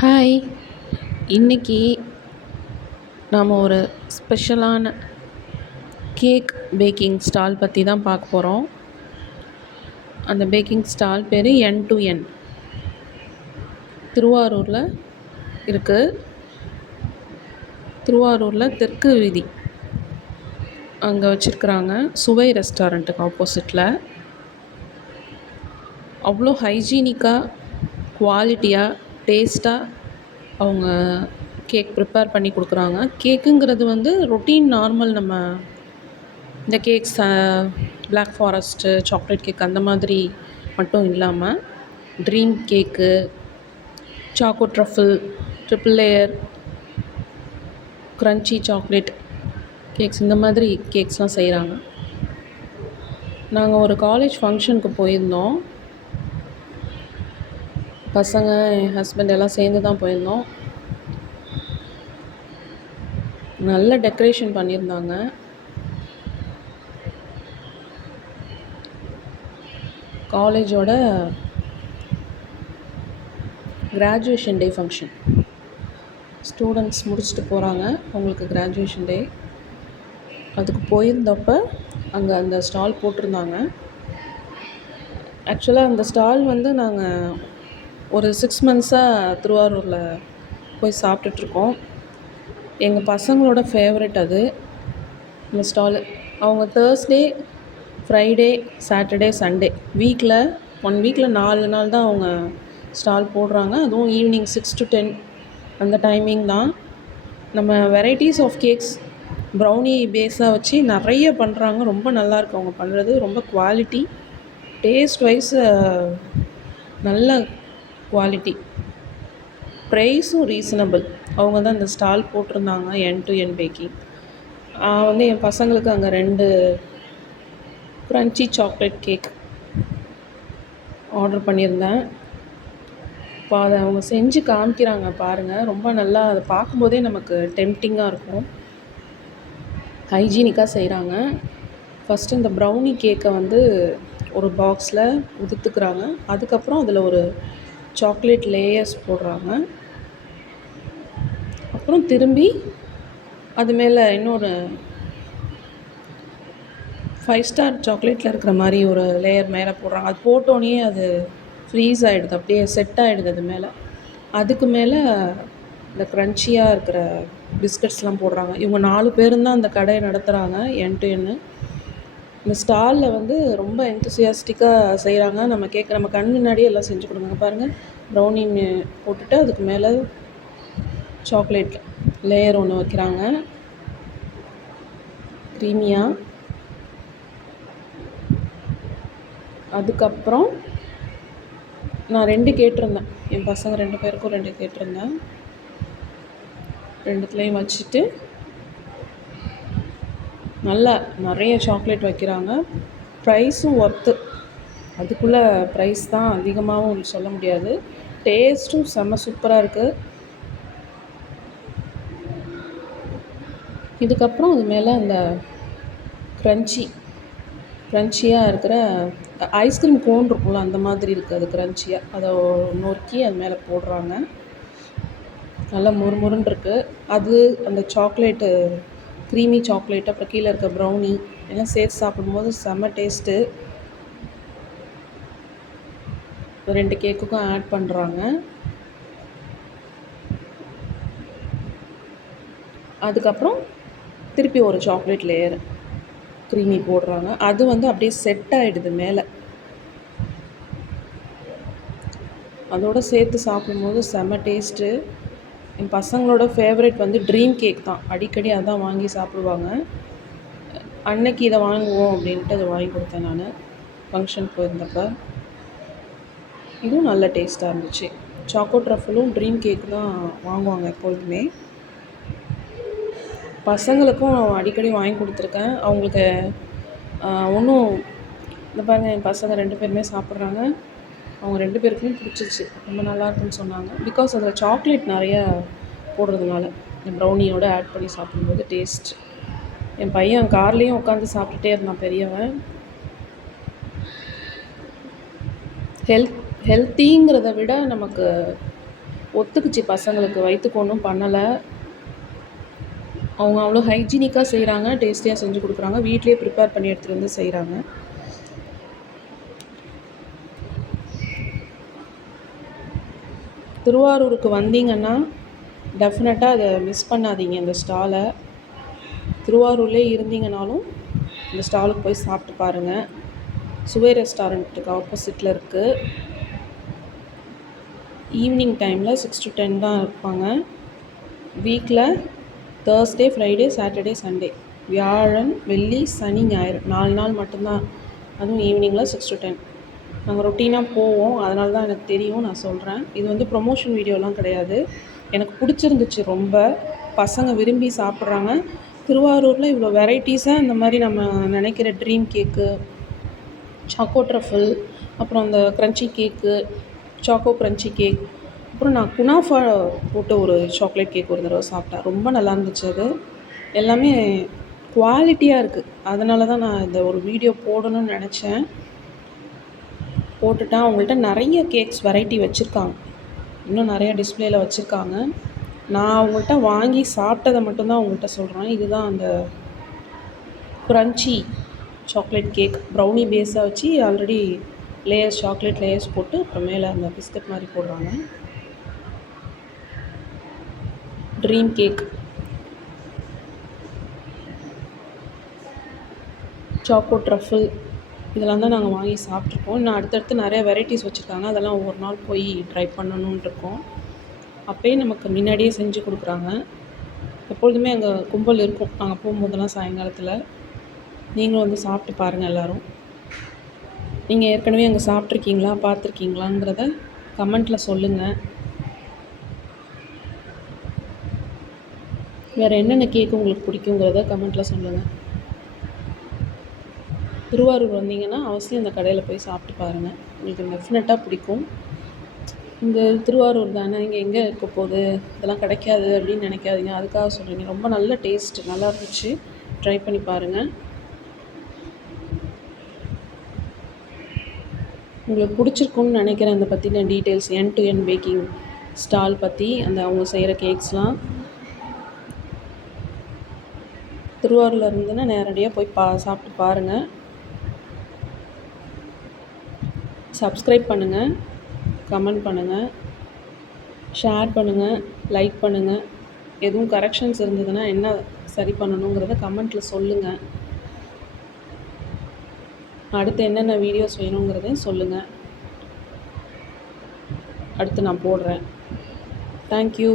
Hi. இன்னைக்கு நாம் ஒரு ஸ்பெஷலான கேக் பேக்கிங் ஸ்டால் பற்றி தான் பார்க்க போகிறோம். அந்த பேக்கிங் ஸ்டால் பேர் என் டு என், திருவாரூரில் இருக்குது. திருவாரூரில் தெற்கு வீதி அங்கே வச்சுருக்குறாங்க. சுவை ரெஸ்டாரண்ட்டுக்கு ஆப்போசிட்டில். அவ்வளோ ஹைஜீனிக்காக, குவாலிட்டியாக, டேஸ்ட்டாக அவங்க கேக் ப்ரிப்பேர் பண்ணி கொடுக்குறாங்க. கேக்குங்கிறது ரொட்டீன் நார்மல் நம்ம இந்த cakes black forest, chocolate cake அந்த மாதிரி மட்டும் இல்லாமல் dream cake, choco truffle, triple layer, crunchy chocolate cakes, இந்த மாதிரி கேக்ஸ்லாம் செய்கிறாங்க. நாங்கள் ஒரு காலேஜ் ஃபங்க்ஷனுக்கு போயிருந்தோம். பசங்க, என் ஹஸ்பண்ட் எல்லாம் சேர்ந்து தான் போயிருந்தோம். நல்ல டெக்கரேஷன் பண்ணியிருந்தாங்க. காலேஜோட கிராஜுவேஷன் டே ஃபங்க்ஷன். ஸ்டூடெண்ட்ஸ் முடிச்சுட்டு போகிறாங்க, அவங்களுக்கு கிராஜுவேஷன் டே. அதுக்கு போயிருந்தப்போ அங்கே அந்த ஸ்டால் போட்டிருந்தாங்க. ஆக்சுவலாக அந்த ஸ்டால் நாங்கள் ஒரு 6 மந்த்ஸாக திருவாரூரில் போய் சாப்பிட்டுட்ருக்கோம். எங்கள் பசங்களோட ஃபேவரெட் அது இந்த ஸ்டாலு. அவங்க தேர்ஸ்டே, ஃப்ரைடே, சாட்டர்டே, சண்டே வீக்கில் 1 வீக்கில் 4 நாள் தான் அவங்க ஸ்டால் போடுறாங்க. அதுவும் ஈவினிங் 6 to 10 அந்த டைமிங் தான். நம்ம வெரைட்டிஸ் ஆஃப் கேக்ஸ், ப்ரௌனி பேஸாக வச்சு நிறைய பண்ணுறாங்க. ரொம்ப நல்லாயிருக்கு அவங்க பண்ணுறது. ரொம்ப குவாலிட்டி, டேஸ்ட் வைஸ் நல்ல குவாலிட்டி, ப்ரைஸும் ரீசனபிள். அவங்க தான் இந்த ஸ்டால் போட்டிருந்தாங்க, என் டு என் பேக்கிங். என் பசங்களுக்கு அங்கே 2 க்ரன்ச்சி சாக்லேட் கேக் ஆர்டர் பண்ணியிருந்தேன். இப்போ அதை அவங்க செஞ்சு காமிக்கிறாங்க பாருங்கள். ரொம்ப நல்லா, அதை பார்க்கும்போதே நமக்கு டெம்ப்டிங்காக இருக்கும். ஹைஜீனிக்காக செய்கிறாங்க. ஃபஸ்ட்டு இந்த ப்ரௌனி கேக்கை ஒரு பாக்ஸில் உதுத்துக்கிறாங்க. அதுக்கப்புறம் அதில் ஒரு சாக்லேட் லேயர்ஸ் போடுறாங்க. அப்புறம் திரும்பி அது மேலே இன்னொரு 5 ஸ்டார் சாக்லேட்டில் இருக்கிற மாதிரி ஒரு லேயர் மேலே போடுறாங்க. அது போட்டோன்னே அது ஃப்ரீஸ் ஆகிடுது, அப்படியே செட் ஆகிடுது அது மேலே. அதுக்கு மேலே இந்த க்ரன்ச்சியாக இருக்கிற பிஸ்கட்ஸ்லாம் போடுறாங்க. இவங்க 4 பேரும் தான் அந்த கடையை நடத்துகிறாங்க, என் டு என்னு. இந்த ஸ்டாலில் ரொம்ப என்தூசியாஸ்டிக்காக செய்கிறாங்க. நம்ம கண் முன்னாடியே எல்லாம் செஞ்சு கொடுங்க. பாருங்கள், ப்ரௌனி போட்டுட்டு அதுக்கு மேலே சாக்லேட் லேயர் ஒன்று வைக்கிறாங்க, க்ரீமியாக. அதுக்கப்புறம் நான் 2 கேட்டிருந்தேன், என் பசங்க 2 பேருக்கும் 2 கேட்டிருந்தேன். 2த்துலேயும் வச்சுட்டு நல்லா நிறைய சாக்லேட் வைக்கிறாங்க. ப்ரைஸும் ஒர்த்து. அதுக்குள்ளே ப்ரைஸ் தான் அதிகமாகவும் சொல்ல முடியாது. டேஸ்ட்டும் செம்ம சூப்பராக இருக்குது. இதுக்கப்புறம் அது மேலே அந்த க்ரன்ச்சியாக இருக்கிற ஐஸ்கிரீம் கோன் இருக்கும்ல, அந்த மாதிரி இருக்குது. அது க்ரன்ச்சியாக அதை நொறுக்கி அது மேலே போடுறாங்க. நல்லா முறுமுறுன்னு இருக்குது. அது அந்த சாக்லேட்டு, க்ரீமி சாக்லேட், அப்புறம் கீழே இருக்க ப்ரௌனி எல்லாம் சேர்த்து சாப்பிடும்போது செம்ம டேஸ்ட்டு. 2 கேக்குக்கும் ஆட் பண்ணுறாங்க. அதுக்கப்புறம் திருப்பி ஒரு சாக்லேட் லேயர் க்ரீமி போடுறாங்க. அது அப்படியே செட் ஆகிடுது மேலே. அதோடு சேர்த்து சாப்பிடும்போது செம்ம டேஸ்ட்டு. என் பசங்களோட ஃபேவரெட் ட்ரீம் கேக் தான். அடிக்கடி அதான் வாங்கி சாப்பிடுவாங்க. அன்னைக்கு இதை வாங்குவோம் அப்படின்ட்டு அதை வாங்கி கொடுத்தேன் நான் ஃபங்க்ஷன் போயிருந்தப்போ. இதுவும் நல்ல டேஸ்ட்டாக இருந்துச்சு. சாக்கோ ட்ரஃபிளும் ட்ரீம் கேக் தான் வாங்குவாங்க எப்பொழுதுமே. பசங்களுக்கும் அடிக்கடி வாங்கி கொடுத்துருக்கேன். அவங்களுக்கு ஒன்றும் இந்த பாருங்கள், என் பசங்க 2 பேருமே சாப்பிட்றாங்க. அவங்க 2 பேருக்குமே பிடிச்சிச்சு, ரொம்ப நல்லாயிருக்குன்னு சொன்னாங்க. பிகாஸ் அதில் சாக்லேட் நிறையா போடுறதுனால இந்த ப்ரௌனியோடு ஆட் பண்ணி சாப்பிடும்போது டேஸ்ட். என் பையன் கார்லேயும் உட்காந்து சாப்பிட்டுட்டே இருந்தான், பெரியவன். ஹெல்த்திங்கிறத விட நமக்கு ஒத்துக்குச்சு பசங்களுக்கு, வயிற்றுக்கு ஒன்றும் பண்ணலை. அவங்க அவ்வளோ ஹைஜீனிக்காக செய்கிறாங்க, டேஸ்டியாக செஞ்சு கொடுக்குறாங்க, வீட்லேயே ப்ரிப்பேர் பண்ணி எடுத்துகிட்டு வந்து செய்கிறாங்க. திருவாரூருக்கு வந்தீங்கன்னா டெஃபினட்டாக அதை மிஸ் பண்ணாதீங்க. இந்த ஸ்டாலை திருவாரூர்லேயே இருந்தீங்கனாலும் இந்த ஸ்டாலுக்கு போய் சாப்பிட்டு பாருங்கள். சுவை ரெஸ்டாரண்ட்டுக்கு ஆப்போசிட்டில் இருக்குது. ஈவினிங் டைமில் 6 to 10 தான் இருப்பாங்க. வீக்கில் தேர்ஸ்டே, ஃப்ரைடே, சாட்டர்டே, சண்டே, வியாழன், வெள்ளி, சனி, ஞாயிறு 4 நாள் மட்டும்தான். அதுவும் ஈவினிங்கில் 6 to 10 நாங்கள் ரொட்டீனாக போவோம். அதனால தான் எனக்கு தெரியும், நான் சொல்கிறேன். இது வந்து ப்ரொமோஷன் வீடியோலாம் கிடையாது. எனக்கு பிடிச்சிருந்துச்சு ரொம்ப. பசங்க விரும்பி சாப்பிட்றாங்க. திருவாரூரில் இவ்வளோ வெரைட்டிஸாக இந்த மாதிரி நம்ம நினைக்கிற ட்ரீம் கேக்கு, சாக்கோ ட்ரஃபிள், அப்புறம் அந்த க்ரன்ச்சி கேக்கு, சாக்கோ க்ரன்ச்சி கேக், அப்புறம் நான் குனாஃபா போட்டு ஒரு சாக்லேட் கேக் ஒரு தடவை சாப்பிட்டேன். ரொம்ப நல்லா இருந்துச்சு. அது எல்லாமே குவாலிட்டியாக இருக்குது. அதனால தான் நான் இந்த ஒரு வீடியோ போடணும்னு நினச்சேன். போட்டுட்டேன். அவங்கள்ட்ட நிறைய கேக்ஸ் வெரைட்டி வச்சுருக்காங்க. இன்னும் நிறைய டிஸ்ப்ளேயில் வச்சுருக்காங்க. நான் அவங்கள்ட்ட வாங்கி சாப்பிட்டதை மட்டும்தான் அவங்கள்ட்ட சொல்கிறேன். இதுதான் அந்த க்ரன்ச்சி சாக்லேட் கேக், ப்ரௌனி பேஸாக வச்சு ஆல்ரெடி லேயர்ஸ், சாக்லேட் லேயர்ஸ் போட்டு அப்புறம் மேலே அந்த பிஸ்கட் மாதிரி போடுறாங்க. ட்ரீம் கேக், சாக்கோ ட்ரஃபிள், இதெல்லாம் தான் நாங்கள் வாங்கி சாப்பிட்ருக்கோம். இன்னும் அடுத்தடுத்து நிறைய வெரைட்டிஸ் வச்சுருக்காங்க. அதெல்லாம் ஒவ்வொரு நாள் போய் ட்ரை பண்ணணுன்னு இருக்கோம். அப்போயே நமக்கு முன்னாடியே செஞ்சு கொடுக்குறாங்க. எப்பொழுதுமே அங்கே கும்பல் இருக்கும் நாங்கள் போகும்போதெல்லாம் சாயங்காலத்தில். நீங்களும் வந்து சாப்பிட்டு பாருங்கள் எல்லோரும். நீங்கள் ஏற்கனவே அங்கே சாப்பிட்ருக்கீங்களா, பார்த்துருக்கீங்களாங்கிறத கமெண்ட்டில் சொல்லுங்கள். வேறு என்னென்ன கேக் உங்களுக்கு பிடிக்குங்கிறத கமெண்ட்டில் சொல்லுங்கள். திருவாரூர் வந்தீங்கன்னா அவசியம் இந்த கடையில் போய் சாப்பிட்டு பாருங்கள். உங்களுக்கு டெஃபினட்டாக பிடிக்கும். இந்த திருவாரூர் தானே, இங்கே எங்கே இருக்க போகுது, இதெல்லாம் கிடைக்காது அப்படின்னு நினைக்காதீங்க. அதுக்காக சொல்கிறீங்க. ரொம்ப நல்ல டேஸ்ட்டு, நல்லா இருந்துச்சு. ட்ரை பண்ணி பாருங்கள். உங்களுக்கு பிடிச்சிருக்குன்னு நினைக்கிறேன். இந்த பற்றின details, end to end packing stall பற்றி, அந்த அவங்க செய்கிற கேக்ஸ்லாம். திருவாரூரில் இருந்துன்னா நேரடியாக போய் சாப்பிட்டு பாருங்கள். சப்ஸ்கிரைப் பண்ணுங்கள், கமெண்ட் பண்ணுங்கள், ஷேர் பண்ணுங்கள், லைக் பண்ணுங்கள். எதுவும் கரெக்ஷன்ஸ் இருந்ததுன்னா என்ன சரி பண்ணணுங்கிறத கமெண்ட்டில் சொல்லுங்கள். அடுத்து என்னென்ன வீடியோஸ் வேணுங்கிறதையும் சொல்லுங்கள். அடுத்து நான் போடுறேன். தேங்க்யூ.